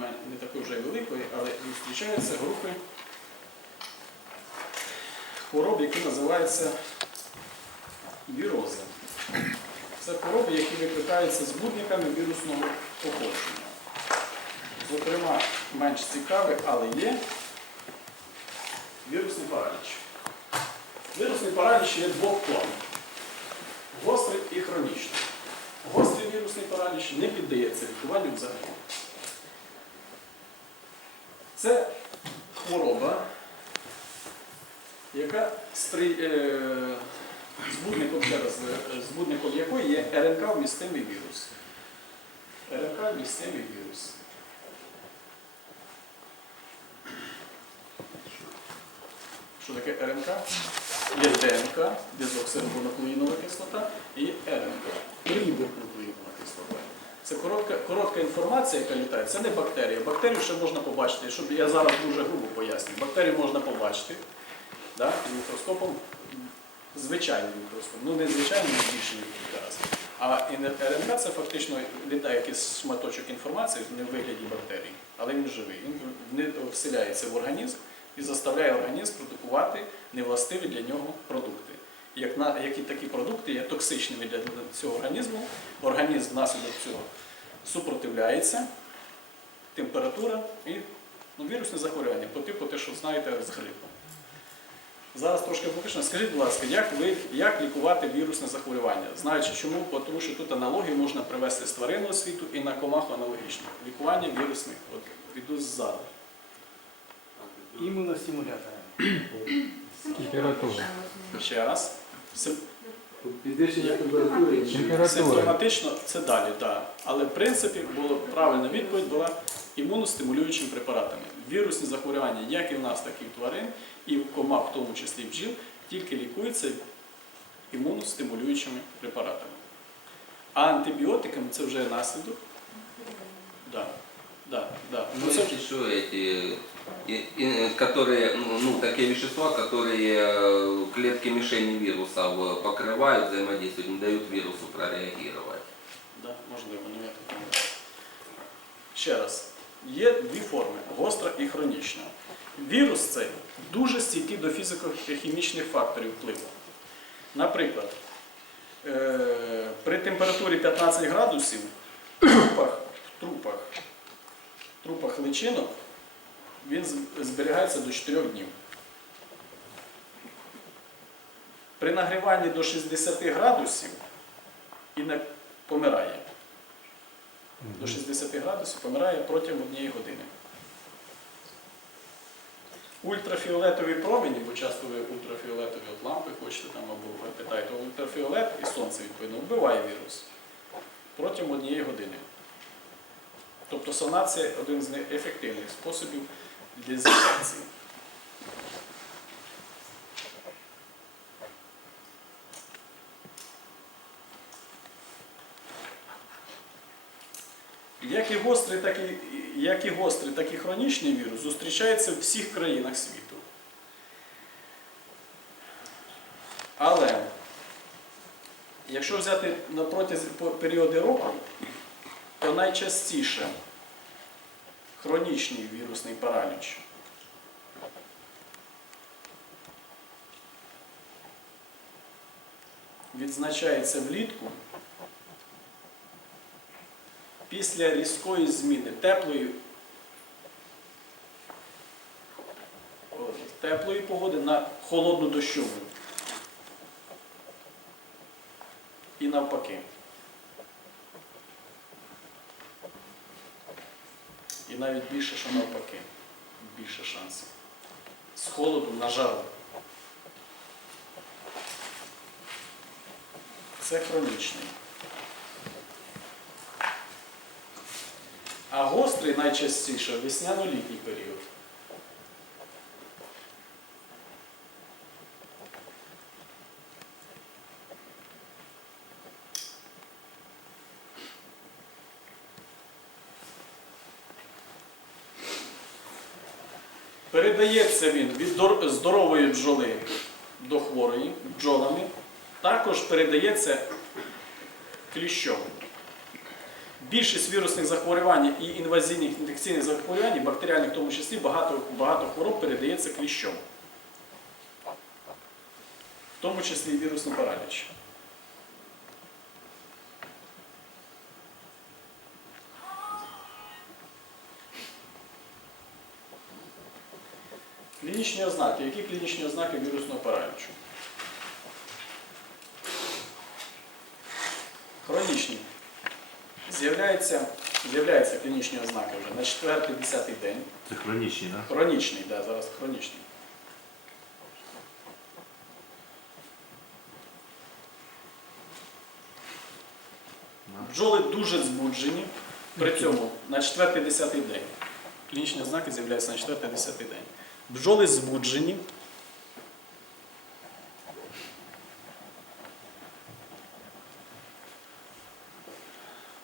мен- не такої вже великої, але зустрічаються групи хвороб, які називаються вірози. Це хвороби, які викликаються збудниками вірусного походження. Зокрема, менш цікавий, але є вірусний параліч. Вірусний параліч є двох планів. Гострий і хронічний. Гострий вірусний параліч не піддається лікуванню взагалі. Це хвороба, яка спри... е, збудником, ще раз, е, збудником якої є РНК вмістимий вірус. РНК вмістимий вірус. Що таке РНК? Є ДНК, дезоксирибонуклеїнова кислота, і РНК, рибонуклеїнова. Це коротка, коротка інформація, яка літає. Це не бактерія. Бактерію ще можна побачити, щоб я зараз дуже грубо поясню. Бактерію можна побачити да, мікроскопом, звичайним мікроскопом. Ну не звичайним, не більше кілька разів. А РНК це фактично літає якийсь шматочок інформації не в вигляді бактерій, але він живий. Він вселяється в організм і заставляє організм продукувати невластиві для нього продукти. Як на, які такі продукти є токсичними для цього організму, організм внаслідок цього супротивляється, температура і ну, вірусне захворювання, по типу те, що знаєте, з грипу. Зараз трошки покажемо. Скажіть, будь ласка, як ви як лікувати вірусне захворювання? Знаючи чому? Бо Тому що тут аналогії можна привести з тваринного світу і на комаху аналогічно. Лікування вірусних. От піду ззаду. Імуностимуляторами. Температура. Ще раз. Сим- Підвищення температури. Температура. Симптоматично це далі, так. Але в принципі правильна відповідь була імуностимулюючими препаратами. Вірусні захворювання, як і в нас, так і в тварин, і в комах, в тому числі в бджіл, тільки лікуються імуностимулюючими препаратами. А антибіотиками це вже наслідок. Да, да, да. Ну, Ну, це эти, и- и- которые, ну, ну, такие вещества, которые э, клетки мишени вируса в- покрывают, взаимодействуют, не дают вирусу прореагировать. Да, можливо, ну я так не знаю. Ще раз, є дві форми гостра і хронічна. Вірус цей дуже стійкий до фізико-хімічних факторів впливу. Наприклад, е, при температурі 15 градусів в трупах, в трупах, в трупах личинок він зберігається до 4 днів. При нагріванні до 60 градусів і не помирає. До 60 градусів помирає протягом однієї години. Ультрафіолетові промені, бо часто ви ультрафіолетові от лампи хочете там або питаєте, ультрафіолет і сонце відповідно вбиває вірус протягом однієї години. Тобто санація один з неефективних способів дезінфекції. Як і гострий, так і, як і гострий, так і хронічний вірус зустрічається в всіх країнах світу. Але якщо взяти на протязі періоди року, то найчастіше хронічний вірусний параліч відзначається влітку після різкої зміни теплої, теплої погоди на холодну дощову. І навпаки. Навіть більше, що навпаки. Більше шансів. З холоду на жару. Це хронічний. А гострий найчастіше весняно-літній період. Передається він від здорової бджоли до хворої бджолами, також передається кліщом. більшість вірусних захворювань і інвазійних інфекційних захворювань, бактеріальних в тому числі, багато, багато хвороб передається кліщом. В тому числі і вірусний параліч. Клінічні ознаки. Які клінічні ознаки вірусного паралічу? Хронічні. З'являються, з'являються клінічні ознаки вже на 4-10 день. Це хронічні, да? Хронічний, да, зараз хронічний. Бджоли дуже збуджені, при цьому на 4-10 день. Клінічні ознаки з'являються на 4-10 день. Бджоли збуджені.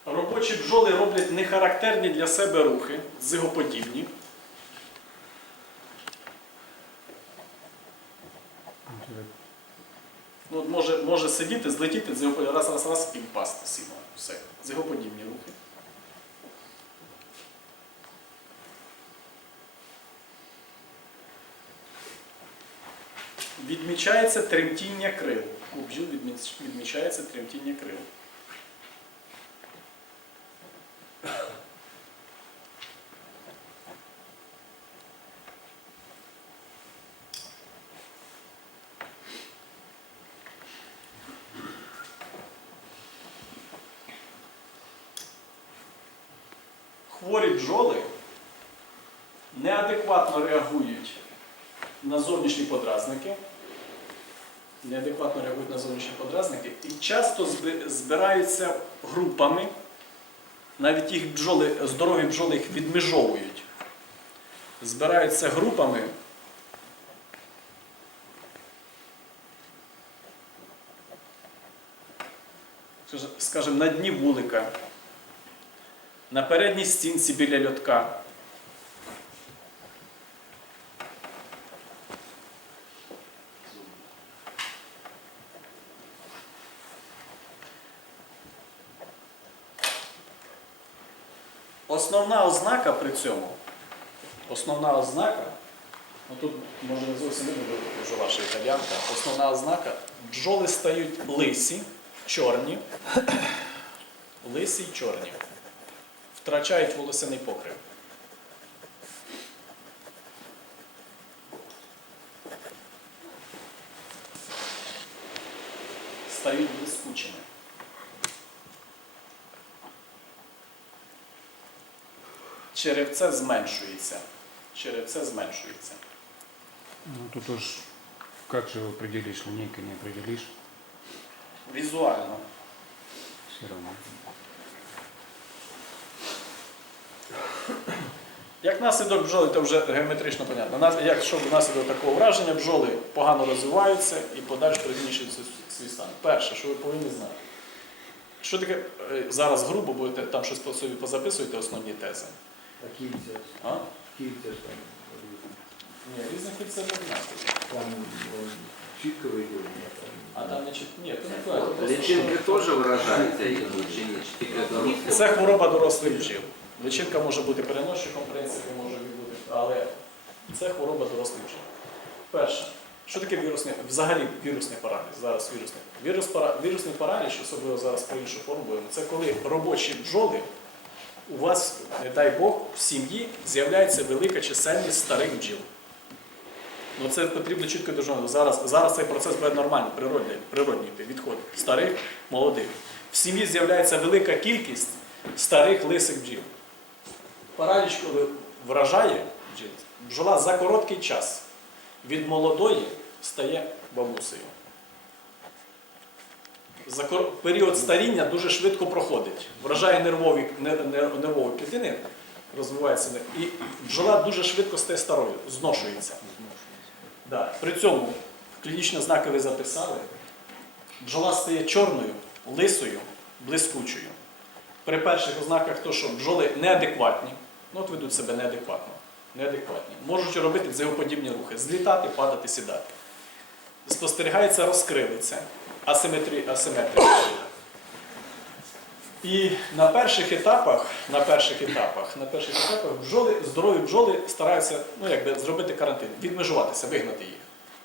Робочі бджоли роблять нехарактерні для себе рухи, зигоподібні. Ну, може, може сидіти, злетіти, раз, раз, раз і впасти сіно. Все. Зигоподібні рухи. Відмічається тремтіння крил. У бджіл відмічається тремтіння крил. Хворі бджоли неадекватно реагують на зовнішні подразники. Неадекватно реагують на зовнішні подразники і часто збираються групами. Навіть їх бджоли, здорові бджоли їх відмежовують. Збираються групами. Скажімо, на дні вулика, на передній стінці біля льотка. Основна ознака при цьому, основна ознака, ну тут може не зовсім не буде вже ваша італіянка, основна ознака, бджоли стають лисі, чорні, лисі й чорні, втрачають волосяний покрив. Стають блискучими. Черевце зменшується. Черевце зменшується. Ну тут уж как же его определишь, линейкой не определишь, Візуально. все равно. Як наслідок бджоли, то вже геометрично понятно. Нас- Якщо внаслідок такого враження бджоли погано розвиваються і подальше розміщують свій стан. Перше, що ви повинні знати. Що таке е, зараз грубо будете там щось по собі позаписуєте основні тези. А кільця ж, А? кільця ж там. Ні, різних це не однаково. Там о, чітко виділено. А там не чіт- Ні, то не правильно. Личинки тоже выражаются их чи ні? Чи тільки дорослі? Це хвороба дорослих бджіл. Личинка може бути переносчиком, в принципі, може бути, але це хвороба дорослих бджіл. Перше, що таке вірусний, взагалі вірусний параліч? Зараз вірусний. Вірус, пара- вірусний параліч, особливо зараз по іншу форму, це коли робочі бджоли, у вас, не дай Бог, в сім'ї з'являється велика чисельність старих бджіл. Ну це потрібно чітко держати. Зараз, зараз цей процес буде нормальний, природній, природній відход старих, молодих. В сім'ї з'являється велика кількість старих лисих бджіл. Параліч, коли вражає бджіл, бджола за короткий час від молодої стає бабусею. Період старіння дуже швидко проходить. Вражає нервові, нер- нер- нервові клітини, розвивається, і бджола дуже швидко стає старою, зношується. Да. При цьому клінічні знаки ви записали. Бджола стає чорною, лисою, блискучою. При перших ознаках то, що бджоли неадекватні, ну от ведуть себе неадекватно, неадекватні. Можуть робити дзигоподібні рухи, злітати, падати, сідати. Спостерігається розкривиця, асиметрія, асиметрія. І на перших етапах, на перших етапах, на перших етапах бджоли, здорові бджоли стараються ну, якби, зробити карантин, відмежуватися, вигнати їх.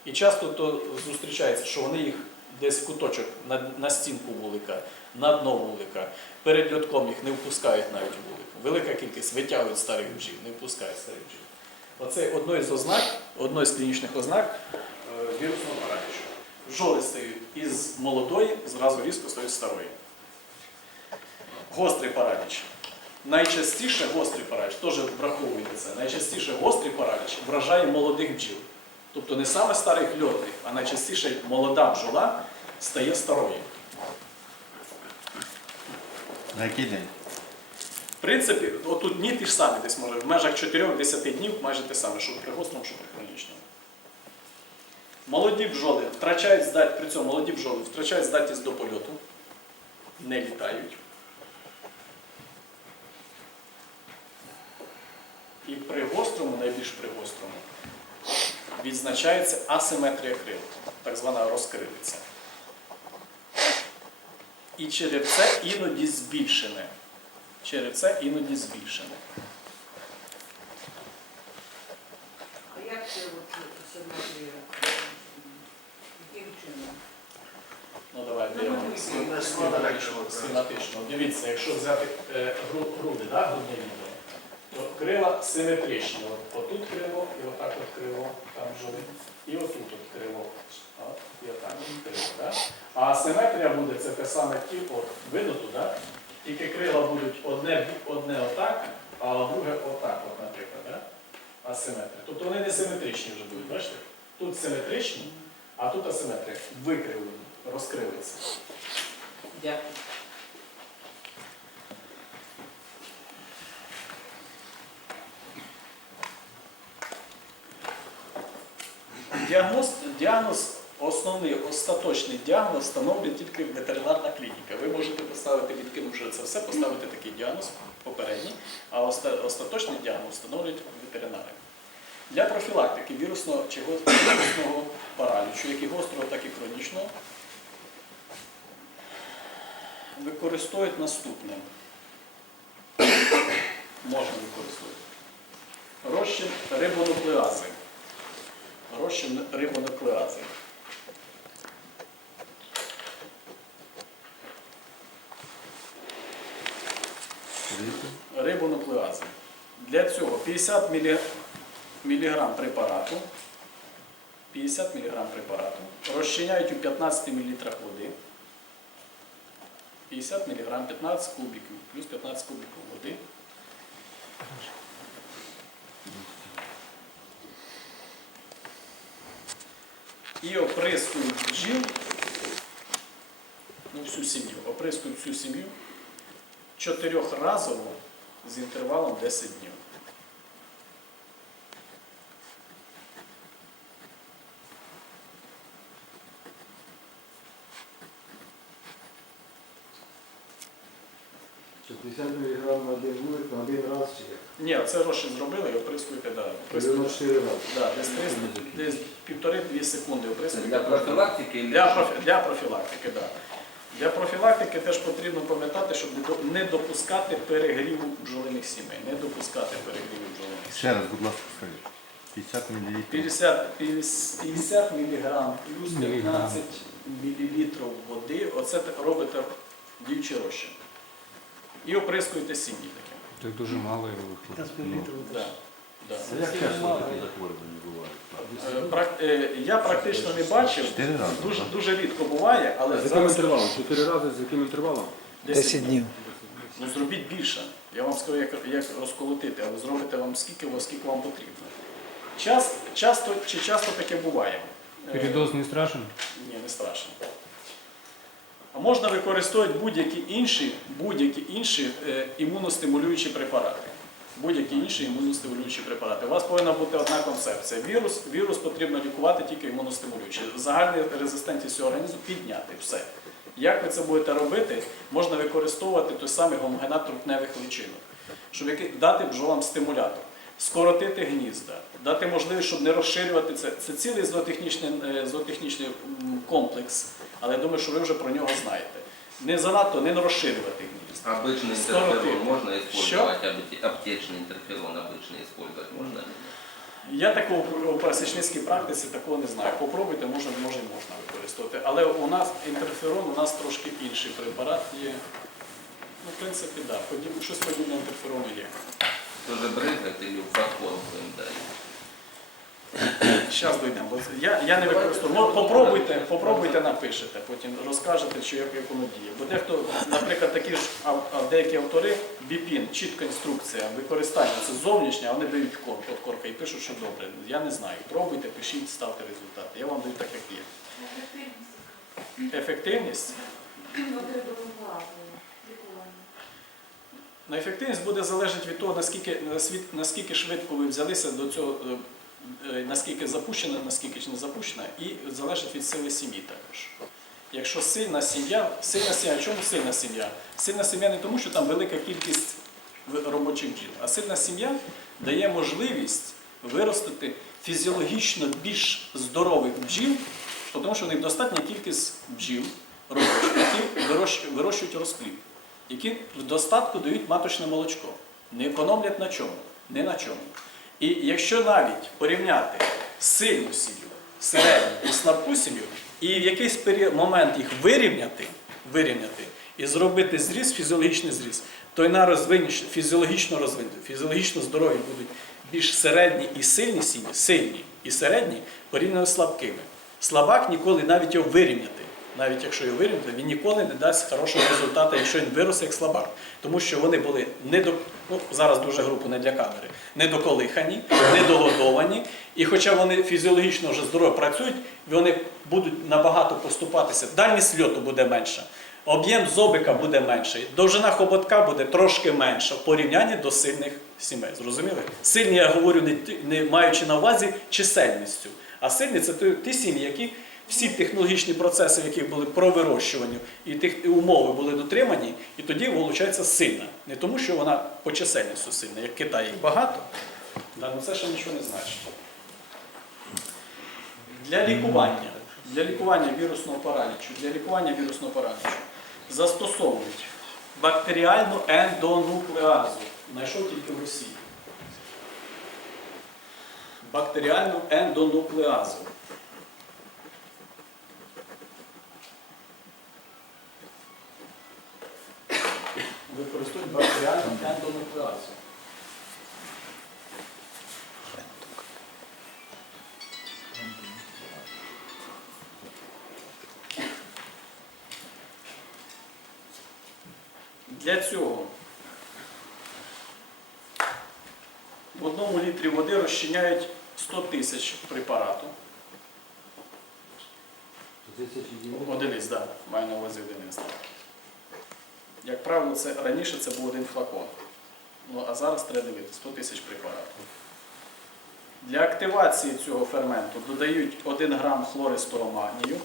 І часто то зустрічається, що вони їх десь в куточок на, на стінку вулика, на дно вулика, перед льотком їх не впускають навіть у вулик. Велика кількість витягують старих бджіл, не впускають старих бджіл. Оце одно з ознак, одно з клінічних ознак е, вірусного паралічу. Бджоли стають із молодої, зразу різко стають старої. Гострий параліч. Найчастіше гострий параліч, теж враховуйте це, найчастіше гострий параліч вражає молодих бджіл. Тобто не саме старих льотних, а найчастіше молода бджола стає старою. На який день? В принципі, отут дні ті ж самі, десь може в межах 4-10 днів майже те саме, що при гострому, що при хронічному. Молоді бджоли втрачають здатність, при цьому молоді бджоли втрачають здатність до польоту, не літають. І при гострому, найбільш при гострому, відзначається асиметрія крил, так звана розкрилиця. І черепце іноді збільшене. Черепце іноді збільшене. А як це от симетрія? Яким чином? Ну давайте Ну, я ну, вам ну, схематично. Схематично. Дивіться, якщо взяти е, гру- груди, грудне відео, то крила симетричні. Отут крило і отак от крило, там жили. І отут от крило. І отак от крило. А асиметрія буде це те саме тіло, от, видно тільки крила будуть одне, отак, а друге отак, от, наприклад. Асиметрія. Тобто вони не симетричні вже будуть, бачите? Тут симетричні, а тут асиметрія. Викривлені, розкрилися. Дякую. Діагноз, діагноз, основний остаточний діагноз встановлює тільки ветеринарна клініка. Ви можете поставити, відкинувши це все, поставити такий діагноз попередній, а оста- остаточний діагноз встановлюють ветеринари. Для профілактики вірусного чи го- вірусного паралічу, як і гострого, так і хронічного, використовують наступне. Можна використовувати. Розчин рибонуклеази розчин рибонуклеази. Рибонуклеази. Для цього 50 мг, мг препарату, 50 мг препарату розчиняють у 15 мл води. 50 мг 15 кубиків, плюс 15 кубиків води. І оприскують бджіл, ну, всю сім'ю, оприскують всю сім'ю. Чотирьохразово з інтервалом 10 днів. Що 50 мг на один вулик, на один раз чи як? Ні, це розчин зробили і оприскуєте, да, оприскуєте. Да, десь, 300, десь півтори-дві секунди Для оприскуєте. Для, профі- для профілактики, так. Да. Для профілактики теж потрібно пам'ятати, щоб не до- не допускати перегріву бджолиних сімей. Не допускати перегріву бджолиних сімей. Ще раз, будь ласка, скажіть. 50 мл. 50, 50 мг плюс 15 мл води. Оце те- робите діючий розчин. І оприскуєте сім'ї таким. Так дуже мало його виходить. Да. Да. Як часто такі захворювання бувають? Е, прак- е, Я практично не бачив, Чотири рази, дуже, дуже рідко буває, але З яким зараз інтервалом? Чотири рази з яким інтервалом? 10 днів. Ну зробіть більше. Я вам скажу, як, як розколотити, але зробите вам скільки, скільки вам потрібно. Час, часто чи часто таке буває? Е, Передоз не страшен? Ні, не страшно. А можна використовувати будь-які інші, будь-які інші е, імуностимулюючі препарати. Будь-які інші імуностимулюючі препарати. У вас повинна бути одна концепція. Вірус, вірус потрібно лікувати тільки імуностимулюючи. Загальну резистентність цього організму підняти. Все. Як ви це будете робити, можна використовувати той самий гомогенат трупневих личинок, щоб дати бджолам стимулятор, скоротити гнізда, дати можливість, щоб не розширювати це. Це цілий зоотехнічний, е, зоотехнічний комплекс, але я думаю, що ви вже про нього знаєте. Не занадто не розширювати гнізд. Обычный Скоро интерферон ты- можно использовать? Апте- Аптечный интерферон обычный использовать можно? Я такого у пересічницькій практиці такого не знаю. Попробуйте, може, може і можна використовувати. Але у нас інтерферон, у нас трошки інший препарат є. Ну, в принципі, так, да, подіб- щось подібне інтерферону є. Тоже брызгать или в подкормку им дать? Зараз дійдемо. бо Я, я не використовую. Ну, попробуйте, попробуйте, напишете, потім розкажете, що як, як воно діє. Бо дехто, наприклад, такі ж деякі автори, біпін, чітка інструкція використання, це зовнішнє, а вони дають кор, подкорка і пишуть, що добре. Я не знаю. Пробуйте, пишіть, ставте результати. Я вам даю так, як є. Ефективність. Ну, ефективність буде залежати від того, наскільки, наскільки швидко ви взялися до цього, е, наскільки запущена, наскільки не запущена, і залежить від сили сім'ї також. Якщо сильна сім'я, сильна сім'я, чому сильна сім'я? Сильна сім'я не тому, що там велика кількість робочих бджіл, а сильна сім'я дає можливість виростити фізіологічно більш здорових бджіл, тому що у них достатня кількість бджіл робочих, які вирощують розплід які в достатку дають маточне молочко. Не економлять на чому, не на чому. І якщо навіть порівняти сильну сім'ю, середню і слабку сім'ю, і в якийсь момент їх вирівняти, вирівняти і зробити зріз, фізіологічний зріз, то й на розвинені, фізіологічно розвинені, фізіологічно здорові будуть більш середні і сильні сім'ї, сильні і середні порівняно з слабкими. Слабак ніколи навіть його вирівняти. Навіть якщо його вирівняти, він ніколи не дасть хорошого результату, якщо він виросте як слабак. Тому що вони були недо... ну, зараз дуже групу не для камери, недоколихані, недогодовані. І хоча вони фізіологічно вже здорово працюють, вони будуть набагато поступатися. Дальність льоту буде менша, об'єм зобика буде менший, довжина хоботка буде трошки менша в порівнянні до сильних сімей. Зрозуміли? Сильні я говорю не, маючи на увазі чисельністю, а сильні це ті сім'ї, які всі технологічні процеси, які були про вирощування, і тих умови були дотримані, і тоді виходить сильна. Не тому, що вона по чисельності сильна, як Китай їх багато, да, ну це ще нічого не значить. Для лікування, для лікування вірусного паралічу, для лікування вірусного паралічу застосовують бактеріальну ендонуклеазу. Знайшов тільки в Росії. Бактеріальну ендонуклеазу. Використовують бактеріальну ендонуклеазу. Для цього в одному літрі води розчиняють 100 тисяч препарату. Одиниць, так, да, маю на увазі одиниць. Так. Як правило, це раніше це був один флакон. Ну, а зараз треба дивитися 100 тисяч препаратів. Для активації цього ферменту додають 1 грам хлористого магнію.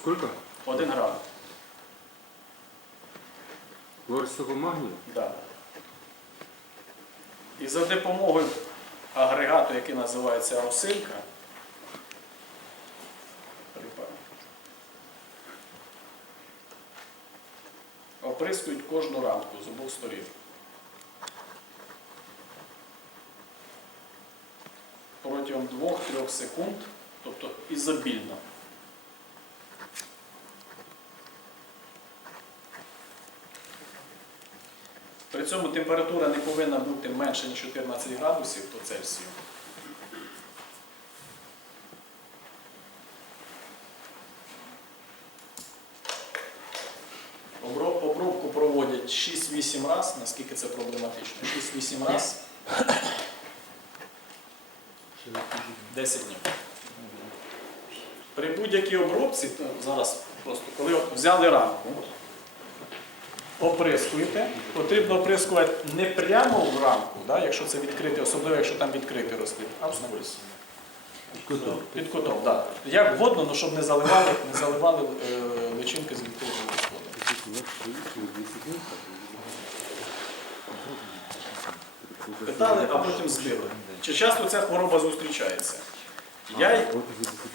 Сколько? 1 грам. Хлористого магнію? Да. І за допомогою агрегату, який називається осилка, оприскують кожну рамку з обох сторін. Протягом 2-3 секунд, тобто ізобільно. При цьому температура не повинна бути менше ніж 14 градусів по Цельсію. 6-8 разів, наскільки це проблематично. 6-8 разів. 10 днів. При будь-якій обробці, зараз просто, коли взяли рамку, оприскуєте. Потрібно оприскувати не прямо в рамку, да, якщо це відкритий, особливо якщо там відкритий розплід, а вскользь. Під кутом, так. Як вгодно, але щоб не заливали, не заливали е, личинки з відкритим розплодом. Питали, а потім збили. Чи часто ця хвороба зустрічається? Я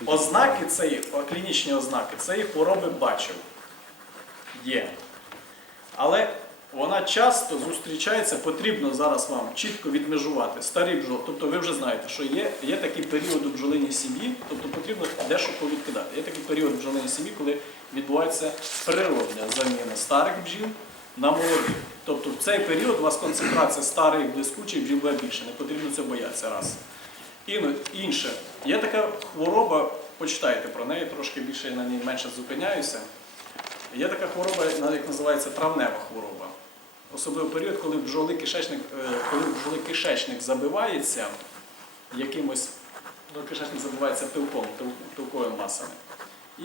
ознаки цієї, клінічні ознаки цієї хвороби бачив. Є. Але вона часто зустрічається, потрібно зараз вам чітко відмежувати старі бджоли. Тобто ви вже знаєте, що є, є такий період у бджолиній сім'ї, тобто потрібно дещо повідкидати. Є такий період в бджолиній сім'ї, коли відбувається природня заміна старих бджіл на молоді. Тобто в цей період у вас концентрація старих блискучих бджіл більше, не потрібно цього боятися раз. Інше, є така хвороба, почитайте про неї, трошки більше я на ній менше зупиняюся. Є така хвороба, як називається травнева хвороба. Особливо період, коли бджоли кишечник, е, коли бджоли кишечник забивається якимось, ну, кишечник забивається пилком, пил- пилковими масами.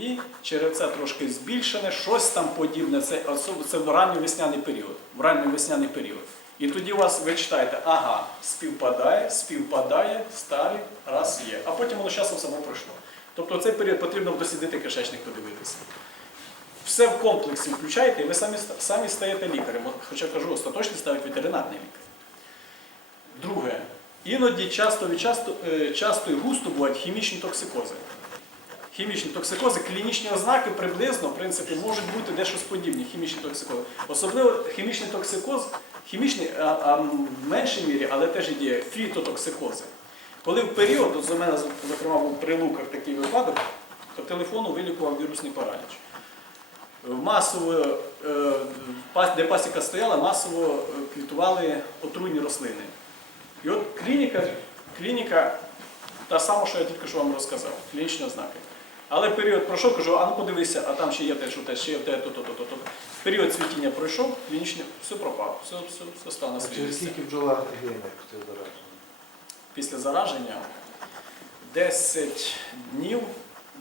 І черевце трошки збільшене, щось там подібне. Це, це в ранньовесняний період. В ранньовесняний період. І тоді у вас ви читаєте, ага, співпадає, співпадає, старий, раз є. А потім воно часом само пройшло. Тобто цей період потрібно дослідити кишечник, подивитися. Все в комплексі включаєте, і ви самі, самі стаєте лікарем. Хоча кажу, остаточно ставить ветеринарний лікар. Друге, іноді часто часто, е, часто і густо бувають хімічні токсикози. Хімічні токсикози, клінічні ознаки приблизно, в принципі, можуть бути дещо подібні, хімічні токсикози. Особливо хімічний токсикоз, хімічний, а, а в меншій мірі, але теж є фітотоксикози. Коли в період, от у мене, зокрема, був при луках такий випадок, то телефону вилікував вірусний параліч. Масово, е, де пасіка стояла, масово е, квітували отруйні рослини. І от клініка, клініка та сама, що я тільки що вам розказав, клінічні ознаки. Але період пройшов, кажу, а ну подивися, а там ще є те, що те, ще є те, то, то, то, то, то. Період цвітіння пройшов, клінічне, все пропало, все, все, все стало на А своє через місце. скільки бджола гине після зараження? Після зараження 10 днів,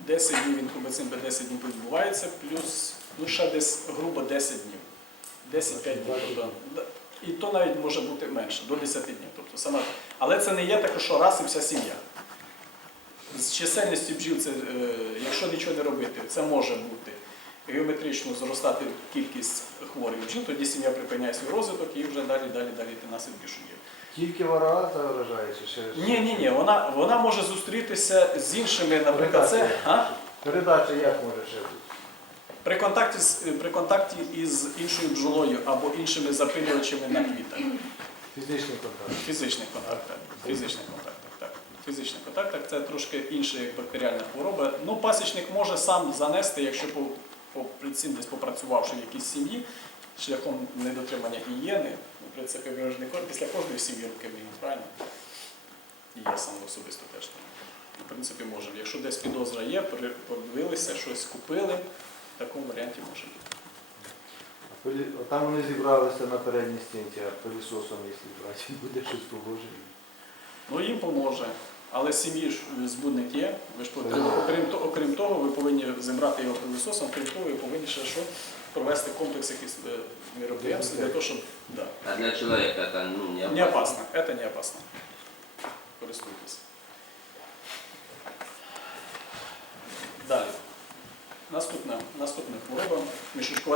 10 днів інкубаційний 10 днів відбувається, плюс ну, ще десь грубо 10 днів. 10-5 днів. Тобто, да, і то навіть може бути менше, до 10 днів. Тобто, сама, але це не є таке, що раз і вся сім'я. З чисельністю бджіл, це, е, якщо нічого не робити, це може бути геометрично зростати кількість хворих бджіл, тоді сім'я припиняє свій розвиток і вже далі, далі, далі ті наслідки, що є. Тільки вара заражає чи ще? Ні, ні, ні, вона, вона може зустрітися з іншими, наприклад, це а? Передача як може ще бути? при контакті з при контакті із іншою бджолою або іншими запилювачами на квітах. Фізичний контакт. Фізичних контактах. Фізичних контактах, так. Фізичних контактах це трошки інша як бактеріальна хвороба. Ну, пасічник може сам занести, якщо по, по пред десь попрацювавши в якійсь сім'ї, шляхом недотримання гігієни, ну, в принципі, після кожної сім'ї руки миють, правильно? І я сам особисто теж там. В принципі, може. Якщо десь підозра є, подивилися, щось купили, в такому варіанті може бути. Там вони зібралися на передній стінці, а пилісосом, якщо брати, буде щось поможе. Ну їм поможе. Але сім'ї ж збудник є. Ви ж потрібно, окрім, то- окрім того, ви повинні зібрати його пилососом, крім того, ви повинні ще що провести комплекс якихось е, міроприємств для того, щоб. Да. А для человека это ну, не опасно. Не опасно. Это не опасно. Користуйтесь. Далі. Наступна, наступна хвороба мішучкова